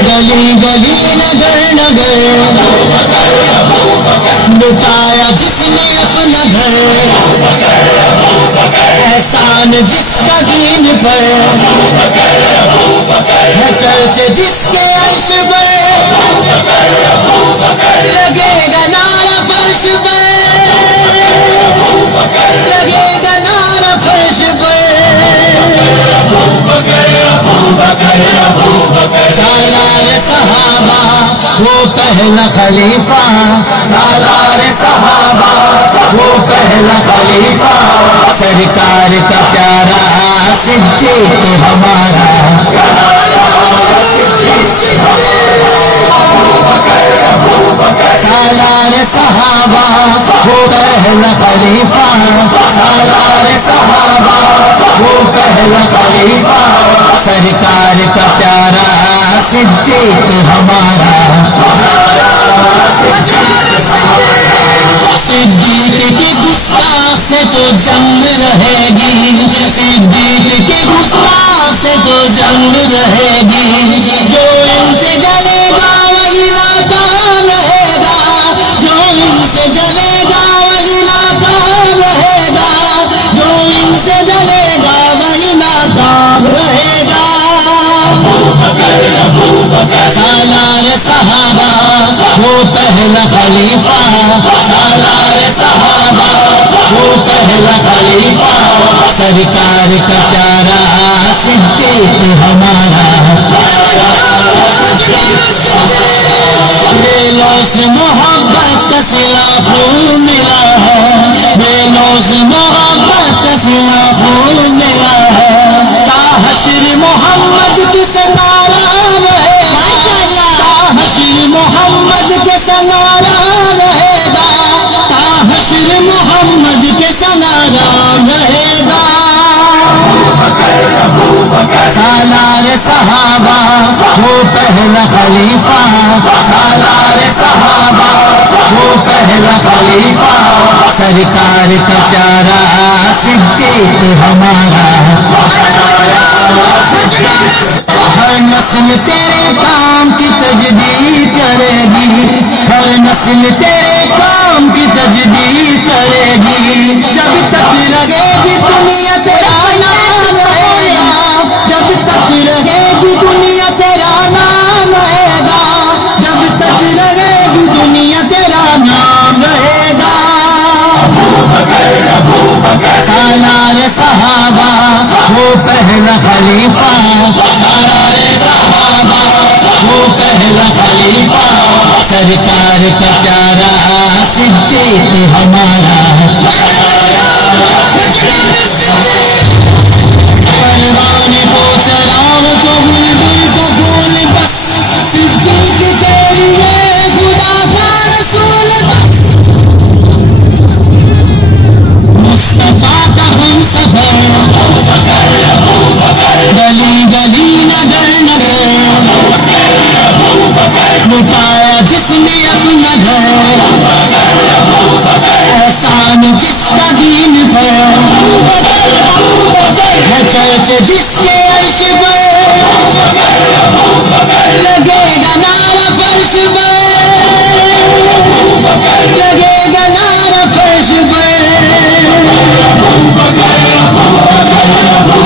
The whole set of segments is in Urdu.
گلی گلی نگر نگر لٹایا جس نے اپنا گھر احسان جس کا دین پر ہے چرچ جس کے عرش پر لگے گا نعرہ فرش پر لگے گا نعرہ فرش پر سالار صحابہ وہ پہلا خلیفہ سالار صحابہ وہ پہلا خلیفہ سرکار کا پیارا صدیق ہمارا سالار صحابہ وہ پہلا خلیفہ سالار صحابہ وہ پہلا خلیفہ سرکار کا پیارا صدیق ہمارا صدیق کے گستاخ سے تو جنگ رہے گی صدیق کے گستاخ سے تو جنگ رہے گی جو ان سے جلے گا وہی ناکام رہے گا جو ان سے جلے گا وہی ناکام رہے گا جو ان سے جلے گا وہی ناکام رہے گا سالار صحابہ وہ پہلا خلیفہ سالار صحابہ وہ پہلا خلیفہ سرکار کا پیارا صدیق ہمارا دلوں سے محبت کا صلہ خون ملا ہے دلوں سے محبت کا صلہ خون ملا ہے تا حشر محمد کی سنارا رہے گا تا حشر محمد کے سنارا رہے گا تا حشر محمد کے سنارا رہے گا سالار صحابہ وہ پہلا خلیفہ سالار صحابہ وہ پہلا خلیفہ سرکار کا پیارا صدیق ہمارا ہر نسل تیرے کام کی تجدید کرے گی ہر نسل تیرے کام کی تجدید کرے گی جب تک رہے گی دنیا تیرا نام رہے گا جب تک رہے گی دنیا تیرا نام رہے گا جب تک رہے گی دنیا تیرا نام رہے گا سالار صحابہ وہ پہلا خلیفہ سالار صحابہ وہ پہلا خلیفہ سرکار کا پیارا صدیق ہمارا پروان کو چراغ کو بلبل کو پھول بس صدیق تیری ہے خدا کا رسول مصطفیٰ کا ہم سفر گلی گلی نگر نگر لٹایا جس نے اپنا گھر احسان جس کا دین پر ہے چرچ جس کے عرش پر لگے گا نعرہ فرش پر لگے گا نعرہ فرش پر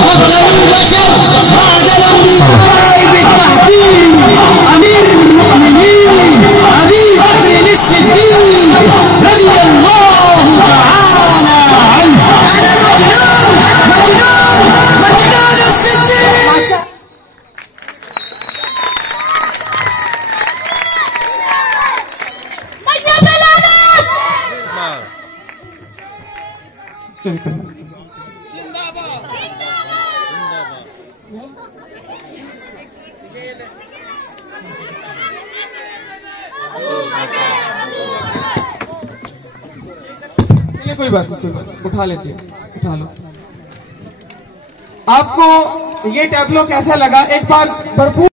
افضل البشر بعد الانبیاء بالتحقیق امیر المؤمنین ابی بکر الصدیق رضی اللہ تعالی عنہ انا مجنون مجنون مجنون الصدیق چلیے کوئی بات اٹھا لیتے ہیں اٹھا لو آپ کو یہ ٹیبلو کیسا لگا ایک بار بھرپور